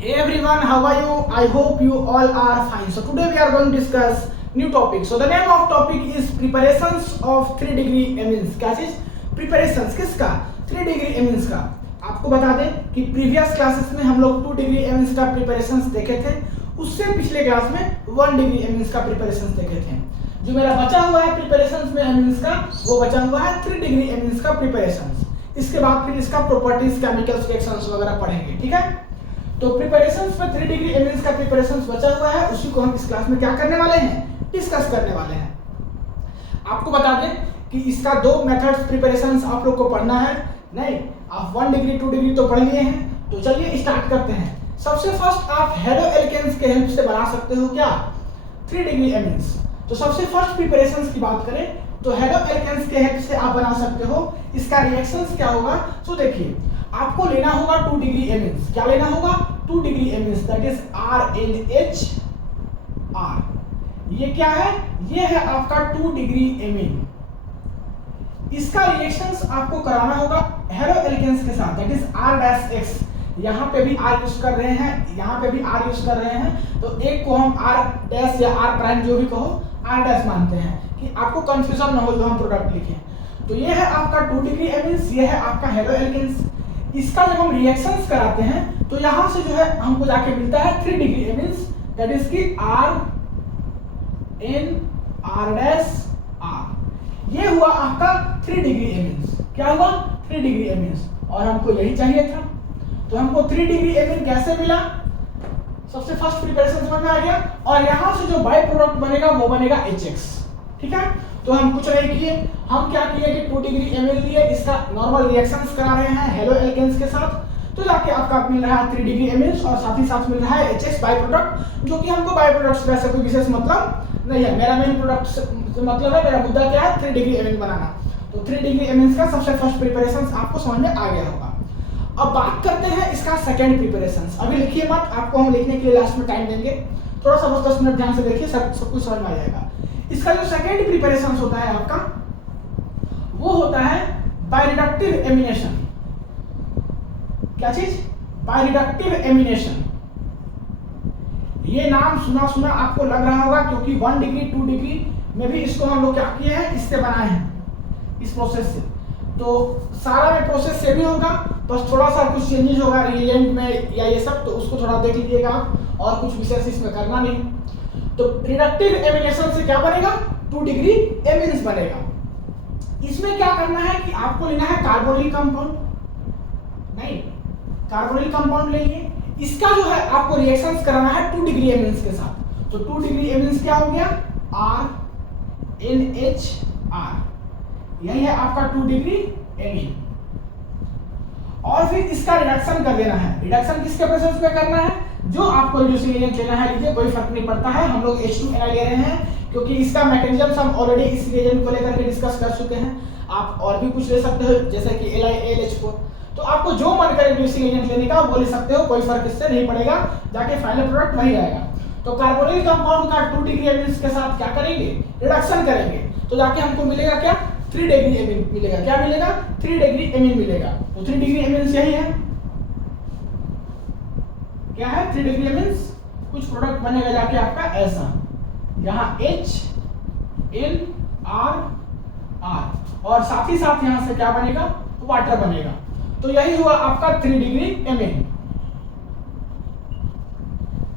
Hey everyone, how are you? I hope you all are fine. So today we are going to discuss new topic. So the name of topic is preparations of 3 degree amines. क्या चीज? Preparations किसका? 3 degree amines का. आपको बता दें कि previous classes में हम लोग 2 degree amines का प्रिपरेशंस देखे थे. उससे पिछले क्लास में 1 degree amines का प्रिपरेशंस देखे थे. जो मेरा बचा हुआ है प्रिपरेशंस में amines का, वो बचा हुआ है 3 degree amines का प्रिपरेशंस. इसके बाद फिर इसका प्रॉपर्टीज, केमिकल्स, रिएक्शंस वगैरह पढ़ेंगे. ठीक है. तो प्रिपरेशंस में 3 डिग्री एमिनेंस का प्रिपरेशंस बचा हुआ है, उसी को हम इस क्लास में क्या करने वाले हैं, डिस्कस करने वाले हैं. आपको बता दें कि इसका 2 मेथड्स प्रिपरेशंस आप लोग को पढ़ना है. नहीं, आप 1 डिग्री 2 डिग्री तो पढ़ लिए हैं. तो चलिए स्टार्ट करते हैं. सबसे फर्स्ट आप हेलो एल्केन्स के हेल्प से बना सकते हो क्या 3 डिग्री एमिनेंस. तो सबसे फर्स्ट प्रिपरेशंस की बात करें तो हेलो एल्केन्स के हेल्प से आप बना सकते हो. इसका रिएक्शंस क्या होगा, तो देखिए आपको लेना होगा 2 डिग्री एमिनेंस. क्या लेना होगा, 2 degree eminence, that is RNH. ये क्या है, ये है आपका 2 डिग्री एमीन. इसका रिएक्शंस आपको कराना होगा हेलो एल्केन्स के साथ, दैट इज R-X. यहाँ पे भी R यूज कर रहे हैं, यहाँ पे भी R यूज कर रहे हैं. तो एक को हम R- या R' जो भी कहो R' मानते हैं कि आपको कंफ्यूजन ना हो जो हम प्रोडक्ट लिखें. तो ये है आपका 2 डिग्री एमिनेंस, ये है आपका हेलो एल्केन्स. इसका जब हम रिएक्शंस कराते हैं तो यहां से जो है हमको जाके मिलता है 3 डिग्री एमिनेंस, दैट इज की R ये हुआ आपका 3 डिग्री एमिनेंस. क्या हुआ, 3 डिग्री एमिनेंस. और हमको यही चाहिए था. तो हमको 3 डिग्री एमिन कैसे मिला, सबसे फर्स्ट प्रिपरेशन समझ में आ गया. और यहां से जो बाय प्रोडक्ट बनेगा वो बनेगा HX. ठीक है. तो हम कुछ नहीं किए, हम क्या किए कि 2 डिग्री एमिन लिए, इसका नॉर्मल रिएक्शंस करा रहे हैं हेलो एल्केन्स के साथ. तो जाके आपका मिल रहा है 3 डिग्री एमिन और साथ ही साथ मिल रहा है HX बाय प्रोडक्ट, जो कि हमको बाय प्रोडक्ट से वैसे कोई विशेष मतलब नहीं है. मेरा मेन प्रोडक्ट से मतलब है, मेरा मुद्दा क्या है, 3 डिग्री एमिन बनाना. तो 3 डिग्री एमिन का सबसे फर्स्ट प्रिपरेशंस आपको समझ में आ गया होगा. अब बात करते हैं इसका सेकंड प्रिपरेशंस. अभी लिखिए मत, आपको हम लिखने के लिए लास्ट में टाइम देंगे. थोड़ा सा बस 10 मिनट ध्यान से देखिए, सब कुछ समझ में आ जाएगा. इसका जो सेकंड प्रिपरेशन होता है आपका, वो होता है बायरिडक्टिव एमिनेशन. क्या चीज, बायरिडक्टिव एमिनेशन. ये नाम सुना सुना आपको लग रहा होगा, क्योंकि 1 डिग्री 2 डिग्री में भी इसको हम लोग क्या किए हैं, इससे बनाए हैं, इस प्रोसेस से. तो सारा में प्रोसेस सेम ही होगा, बस थोड़ा सा कुछ चेंजेस होगा रिएजेंट में या ये सब, तो उसको थोड़ा देख लीजिएगा आप, और कुछ विशेष इसमें करना नहीं. तो रिडक्टिव एमिनेशन से क्या बनेगा, 2 डिग्री एमिनेंस बनेगा. इसमें क्या करना है कि आपको लेना है कार्बोनिल कंपाउंड. नहीं, कार्बोनिल कंपाउंड लेंगे. इसका जो है आपको रिएक्शंस कराना है 2 डिग्री एमिनेंस के साथ. तो 2 डिग्री एमिनेंस क्या हो गया, RNH. यही है आपका 2 डिग्री एमीन. और फिर इसका रिडक्शन कर देना है. रिडक्शन किसके प्रोसेस में करना है, जो आपको रिड्यूसिंग एजेंट लेना है लीजिए, कोई फर्क नहीं पड़ता है. हम लोग H2Ni ले रहे हैं, क्योंकि इसका मैकेनिज्म हम ऑलरेडी इस रिएजेंट को लेकर के डिस्कस कर चुके हैं. आप और भी कुछ ले सकते हो, जैसे कि LiAlH4. तो आपको जो मन करे रिड्यूसिंग एजेंट लेने का वो ले सकते हो, कोई फर्क इससे नहीं पड़ेगा, जाके फाइनल प्रोडक्ट वही रहेगा. तो कार्बोनिल कंपाउंड का 2 डिग्री एमिनेंस के साथ क्या करेंगे, रिडक्शन करेंगे. तो जाके हमको मिलेगा क्या, 3 डिग्री एमिन मिलेगा. क्या मिलेगा, 3 डिग्री एमिन मिलेगा. तो 3 डिग्री एमिन यही है. क्या है, 3 डिग्री एमिन. कुछ प्रोडक्ट बनेगा जाके आपका ऐसा, यहाँ HNR, और साथ ही साथ यहाँ से क्या बनेगा, वाटर बनेगा. तो यही हुआ आपका 3 डिग्री एमिन.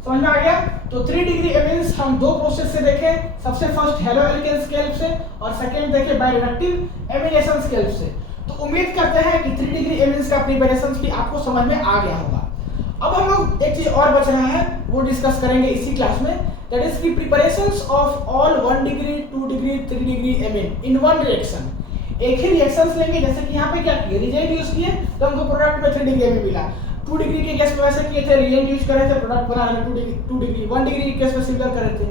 समझ में आ गया. तो 3 डिग्री एमिनेंस हम 2 प्रोसेस से देखे. सबसे फर्स्ट हेलो एल्केन्स के हेल्प से, और सेकंड देखे बायरिडक्टिव एमिनेशन के हेल्प से. तो उम्मीद करते हैं कि 3 डिग्री एमिनेंस का प्रिपरेशन भी आपको समझ में आ गया होगा. अब हम लोग एक चीज और बच रहा है, वो डिस्कस करेंगे इसी क्लास में, दैट इज की preparations of all 1 degree 2 degree 3 degree amine in one reaction. एक ही रिएक्शंस लेंगे. जैसे कि यहाँ पे क्या किए, रिएजेंट यूज किए तो हमको प्रोडक्ट में 3 डिग्री एमिन मिला. 2 डिग्री के केस में वैसे किए थे, रिएजेंट यूज कर रहे थे, प्रोडक्ट बना रहे थे 2 डिग्री. 1 डिग्री के केस में सिमिलर कर रहे थे.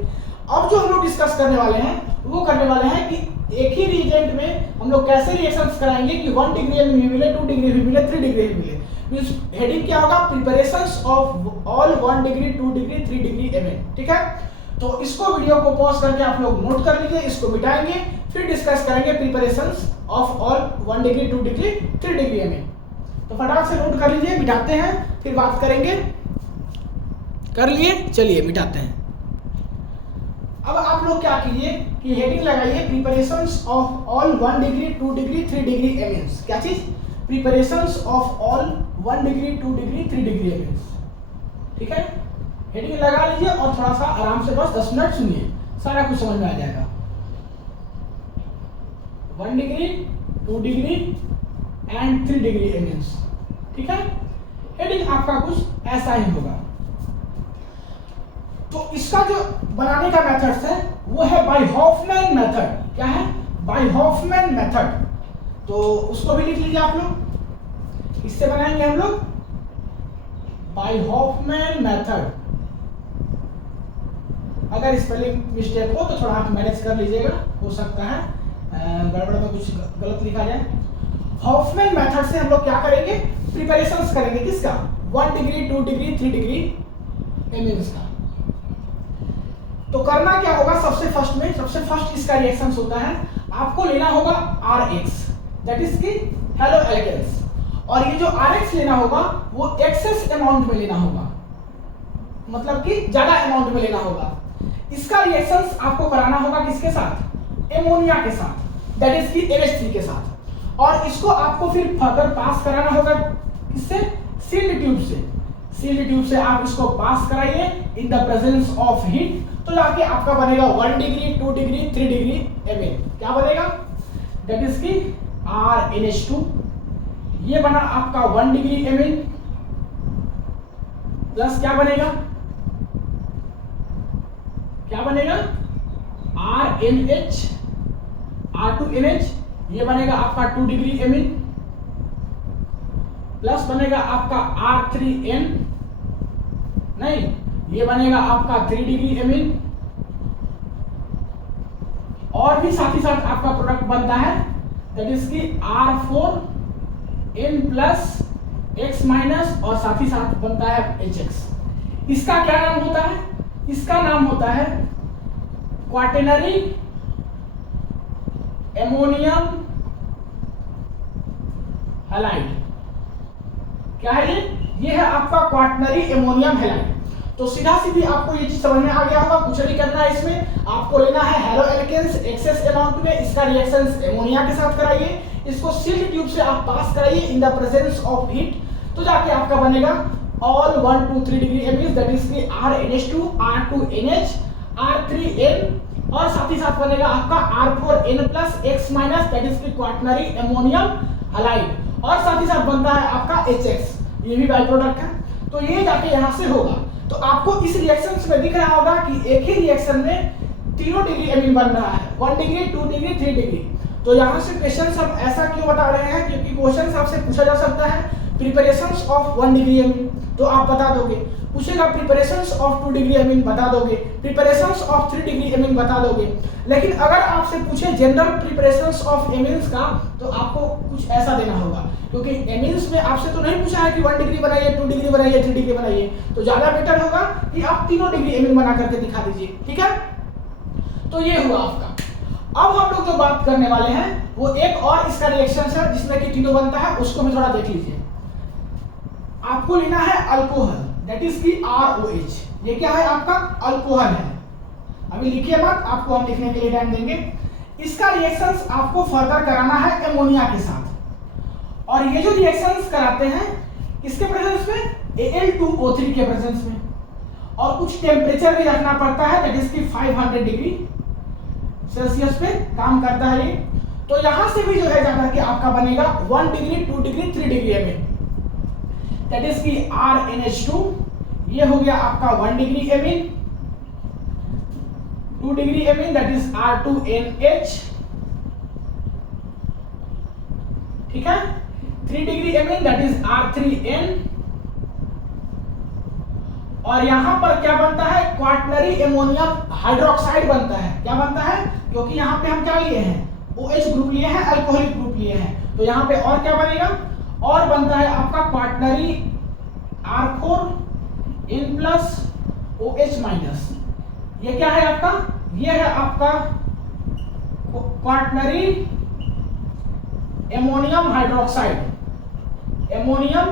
अब जो हम लोग डिस्कस करने वाले हैं, वो करने वाले हैं कि एक ही रिएजेंट में हम लोग कैसे रिएक्शंस कराएंगे कि 1 डिग्री एमिन भी मिले, 2 डिग्री भी मिले, 3 डिग्री भी मिले. मींस हेडिंग क्या होगा, preparations of all 1 degree 2 degree 3 degree amine. ठीक है. तो इसको वीडियो को पॉज करके आप लोग नोट कर लीजिए, इसको मिटाएंगे, फिर डिस्कस करेंगे preparations of all 1 degree 2 degree 3 degree amine. तो फटाक से नोट कर लीजिए, मिटाते हैं, फिर बात करेंगे. कर लिए, चलिए मिटाते हैं। अब आप लोग क्या कीजिए कि हेडिंग लगाइए preparations of all 1 degree 2 degree 3 degree एमिन्स। क्या चीज? Preparations of all 1 degree 2 degree 3 degree एमिन्स। ठीक है, हेडिंग लगा लीजिए और थोड़ा सा आराम से बस 10 मिनट सुनिए, सारा कुछ समझ में आ जाएगा। 1 डिग्री 2 डिग्री एंड 3 डिग्री एमिन्स। ठीक है, हेडिंग आपका कुछ ऐसा ही होगा। तो इसका जो बनाने का मेथड है वो है बाय हॉफमैन मेथड। क्या है? By Hofmann method. तो उसको भी लिख लीजिए आप लोग। इससे बनाएंगे हम लोग बाय हॉफमैन मेथड। अगर स्पेलिंग मिस्टेक हो तो थोड़ा आप मैनेज कर लीजिएगा, हो सकता है गड़बड़ में कुछ गलत लिखा जाए। हॉफमैन मेथड से हम लोग क्या करेंगे? प्रिपरेशंस करेंगे। किसका? 1 डिग्री 2 डिग्री 3 डिग्री एमिन्स का। तो करना क्या होगा? सबसे फर्स्ट इसका रिएक्शंस होता है, आपको लेना होगा Rx, दैट इज की हेलो एल्केन्स, और ये जो Rx लेना होगा वो एक्सेस अमाउंट में लेना होगा, मतलब कि ज्यादा अमाउंट में लेना होगा। इसका रिएक्शंस आपको कराना होगा किसके साथ? एमोनिया के साथ, दैट इज की NH3 के साथ। और इसको आपको फिर फर्दर पास कराना होगा किससे? सील्ड ट्यूब से। सील्ड ट्यूब से आप इसको पास कराइए in the presence of heat, तो जाके आपका बनेगा 1 डिग्री 2 डिग्री 3 डिग्री एमिन। क्या बनेगा? दैट इज की RNH2। ये बना आपका 1 डिग्री एमिन प्लस क्या बनेगा? क्या बनेगा? RNH R2NH, ये बनेगा आपका 2 डिग्री एमिन प्लस बनेगा आपका R3N, नहीं ये बनेगा आपका 3 डिग्री एमिन, और भी साथ ही साथ आपका प्रोडक्ट बनता है दैट इज की R4N प्लस X माइनस, और साथ ही साथ बनता है HX। इसका क्या नाम होता है? इसका नाम होता है क्वाटरनरी एमोनियम हैलाइड। क्या है ये? ये है आपका क्वाटरनरी एमोनियम हैलाइड। तो सीधा सीधी आपको ये चीज समझ में आ गया होगा, कुछ नहीं करना है इसमें। आपको लेना है हेलो एल्केन्स एक्सेस अमाउंट में, इसका रिएक्शंस एमोनिया के साथ कराइए, इसको सील्ड ट्यूब से आप पास कराइए in the presence of heat, तो जाके आपका बनेगा ऑल 1 2 3 डिग्री एमिन्स, दैट इज की RNH2 R2NH R3N, और साथ ही साथ बनेगा आपका R4N plus X minus, that is की क्वाटरनरी एमोनियम हैलाइड, और साथ ही साथ बनता है आपका HX, ये भी बाय प्रोडक्ट है। तो ये जाके यहां से होगा। तो आपको इस रिएक्शंस में दिख रहा होगा कि एक ही रिएक्शन में तीनों डिग्री एमिन बन रहा है, 1 डिग्री 2 डिग्री 3 डिग्री। तो यहाँ से क्वेश्चन हम ऐसा क्यों बता रहे हैं? क्योंकि क्वेश्चन आपसे पूछा जा सकता है प्रिपरेशंस ऑफ 1 डिग्री एमिन, तो आप बता दोगे। पूछेगा प्रिपरेशंस ऑफ 2 डिग्री एमिन, बता दोगे। प्रिपरेशंस ऑफ 3 डिग्री एमिन, बता दोगे। लेकिन अगर आपसे पूछे जनरल प्रिपरेशंस ऑफ एमिन्स का, तो आपको कुछ ऐसा देना होगा, क्योंकि एमिन्स में आपसे तो नहीं पूछा है कि 1 डिग्री बनाइए 2 डिग्री बनाइए 3 डिग्री बनाइए, तो ज्यादा बेटर होगा कि आप तीनों डिग्री एमिन बना करके दिखा दीजिए। ठीक है, तो ये हुआ आपका। अब हम लोग जो बात करने वाले हैं वो एक और इसका रिएक्शन है जिसमें कि तीनों बनता है, उसको भी थोड़ा देख लीजिए। आपको लेना है अल्कोहल, दैट इज की ROH। ये क्या है? आपका अल्कोहल है। अभी लिखिए मत, आपको हम लिखने के लिए टाइम देंगे। इसका रिएक्शंस आपको फर्दर कराना है एमोनिया के साथ, और ये जो रिएक्शंस कराते हैं किसके प्रेजेंस में? Al2O3 के प्रेजेंस में, और कुछ टेम्परेचर भी रखना पड़ता है, दैट इज की 500 डिग्री सेल्सियस पे काम करता है ये। तो यहां से भी जो है जाकर के आपका बनेगा 1 degree 2 degree 3 degree amine, that is की RNH2। ये हो गया आपका 1 degree amine, 2 degree amine that is R2NH, ठीक है। 3 degree amine that is R3N, और यहां पर क्या बनता है? क्वाटरनरी एमोनियम हाइड्रोक्साइड बनता है। क्या बनता है? क्योंकि यहां पे हम क्या लिए हैं? OH ग्रुप लिए हैं, अल्कोहलिक ग्रुप लिए हैं, तो यहां पे और क्या बनेगा? और बनता है आपका quaternary R4N plus OH minus. ये क्या है आपका? ये है आपका quaternary ammonium hydroxide, ammonium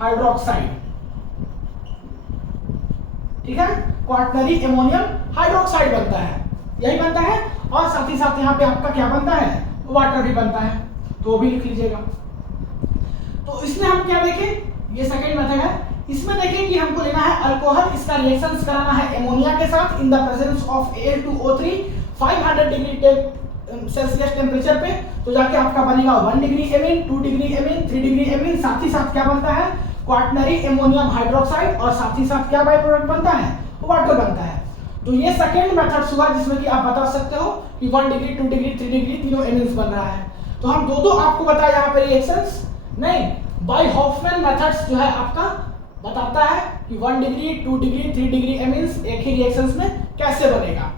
hydroxide. ठीक है, क्वाटरनरी एमोनियम हाइड्रोक्साइड बनता है, यही बनता है। और साथ ही साथ यहाँ पे आपका क्या बनता है, वाटर भी बनता है, तो वो भी लिख लीजिएगा। तो इसमें हम क्या देखें, ये सेकेंड मेथड है। इसमें देखें कि हमको लेना है अल्कोहल, इसका रिएक्शंस कराना है एमोनिया के साथ in the presence of Al2O3 500 degree Celsius temperature पे। तो जाके आपका बनेगा 1 degree amine, 2 degree amine, 3 degree amine, साथ ही साथ क्या बनता है, क्वाटरनरी एमोनियम हाइड्रोक्साइड, और साथ ही साथ क्या बाय प्रोडक्ट बनता है, वाटर बनता है। तो ये सेकेंड मेथड हुआ जिसमें कि आप बता सकते हो कि 1 डिग्री, 2 डिग्री, 3 डिग्री तीनों एमीन्स बन रहा है। तो हम दो आपको बताया यहाँ पे रिएक्शंस नहीं, बाय हॉफमैन मेथड्स जो है आपका बताता है कि 1 डिग्री, 2 डिग्री, 3 डिग्री एमीन्स एक ही रिएक्शंस में कैसे बनेगा।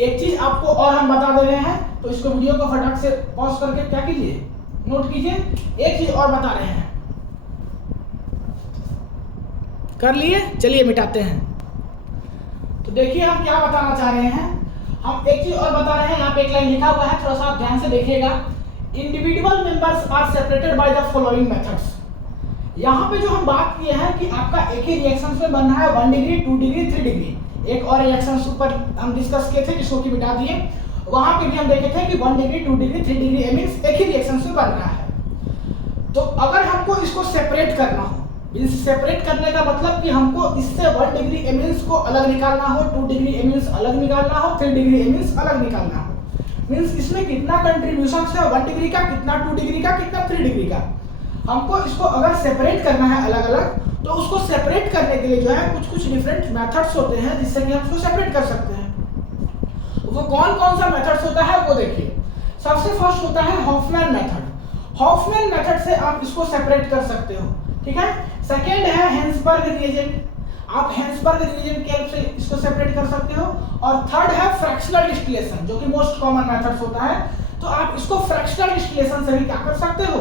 एक चीज आपको और हम बता दे रहे हैं, तो इसको वीडियो को फटाक से पॉज करके क्या कीजिए, नोट कीजिए। एक चीज और बता रहे हैं, कर लिए, चलिए मिटाते हैं। तो देखिए हम क्या बताना चाह रहे हैं, हम एक चीज और बता रहे हैं। यहाँ पे एक लाइन लिखा हुआ है, थोड़ा सा ध्यान से देखिएगा। Individual members are separated by the following methods. यहाँ पे जो हम बात किए हैं कि आपका एक ही रिएक्शन में बन रहा है 1 डिग्री, 2 डिग्री, 3 डिग्री। एक और रिएक्शन ऊपर हम डिस्कस किए थे जिसको कि मिटा दिए, वहां पे भी हम देखे थे कि 1 डिग्री, 2 डिग्री, 3 डिग्री एमिन्स एक ही रिएक्शन से बन रहा है। तो अगर हमको इसको सेपरेट करना हो, सेपरेट करने का मतलब कि हमको इससे 1 डिग्री एमिन्स को अलग निकालना हो, 2 डिग्री एमिन्स अलग निकालना हो, 3 डिग्री एमिन्स अलग निकालना हो। मींस इसमें कितना कंट्रीब्यूशन है 1 डिग्री का, कितना 2 डिग्री का, कितना 3 डिग्री का। हमको इसको अगर सेपरेट करना है अलग अलग, तो उसको सेपरेट करने के लिए जो है कुछ कुछ डिफरेंट मेथड्स होते हैं जिससे कि हम उसको सेपरेट कर सकते हैं। वो कौन कौन सा मेथड्स होता है वो देखिए। सबसे फर्स्ट होता है हॉफमैन मेथड। हॉफमैन मेथड से आप इसको सेपरेट कर सकते हो, ठीक है। सेकेंड है हेंसबर्ग रिएजेंट, आप हेंसबर्ग रिएजेंट के हेल्प से इसको सेपरेट कर सकते हो। और थर्ड है फ्रैक्शनल डिस्टिलेशन, जो कि मोस्ट कॉमन मेथड्स होता है। तो आप इसको फ्रैक्शनल डिस्टिलेशन से भी क्या कर सकते हो,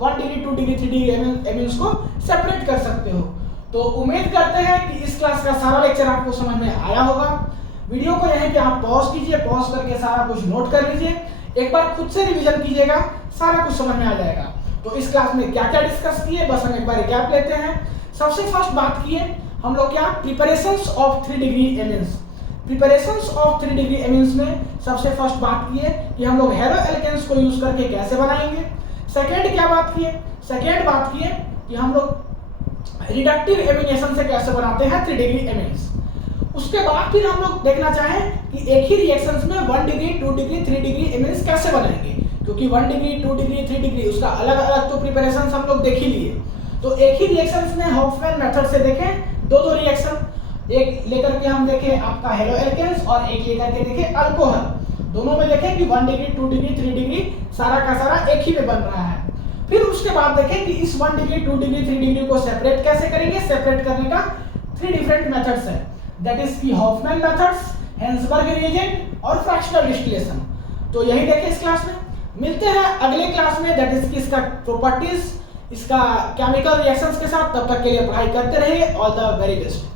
1 डिग्री, 2 डिग्री, 3 डिग्री एमिन्स को सेपरेट कर सकते हो। तो उम्मीद करते हैं कि इस क्लास का सारा लेक्चर आपको समझ में आया होगा। वीडियो को यहीं पे आप पॉज कीजिए, पॉज करके सारा कुछ नोट कर लीजिए, एक बार खुद से रिवीजन कीजिएगा, सारा कुछ समझ में आ जाएगा। तो इस क्लास में क्या क्या डिस्कस किए, बस हम एक बार रिकैप लेते हैं। सबसे फर्स्ट बात किए हम लोग क्या, preparations of 3 degree एमिन्स। Preparations of 3 degree एमिन्स में सबसे फर्स्ट बात किए कि हम लोग हेलो एल्केन्स को यूज करके कैसे बनाएंगे। सेकेंड क्या बात किए, सेकेंड बात किए कि हम लोग रिडक्टिव एमिनेशन से कैसे बनाते हैं 3 डिग्री एमिन्स। उसके बाद फिर हम लोग देखना चाहें कि एक ही रिएक्शंस में 1 डिग्री, 2 डिग्री, 3 डिग्री एमिन्स कैसे बनाएंगे, क्योंकि 1 डिग्री, 2 डिग्री, 3 डिग्री उसका अलग अलग तो प्रिपरेशंस हम लोग देख ही लिए। तो एक ही रिएक्शंस में हॉफमैन मेथड से देखें दो रिएक्शन, एक लेकर के हम देखें आपका हेलो एल्केन्स और एक लेकर के देखें अल्कोहल। दोनों में देखें कि 1 डिग्री, 2 डिग्री, 3 डिग्री सारा का सारा एक ही में बन रहा है। फिर उसके बाद देखें कि इस 1 डिग्री, 2 डिग्री, 3 डिग्री को सेपरेट कैसे करेंगे। सेपरेट करने का 3 डिफरेंट मेथड्स है, दैट इज की हॉफमैन मेथड्स, हेंसबर्ग रिएजेंट और फ्रैक्शनल डिस्टिलेशन। तो यही देखें इस क्लास में। मिलते हैं अगले क्लास में, दैट इज की इसका प्रॉपर्टीज, इसका केमिकल रिएक्शंस के साथ। तब तक के लिए पढ़ाई करते रहिए। All the very best.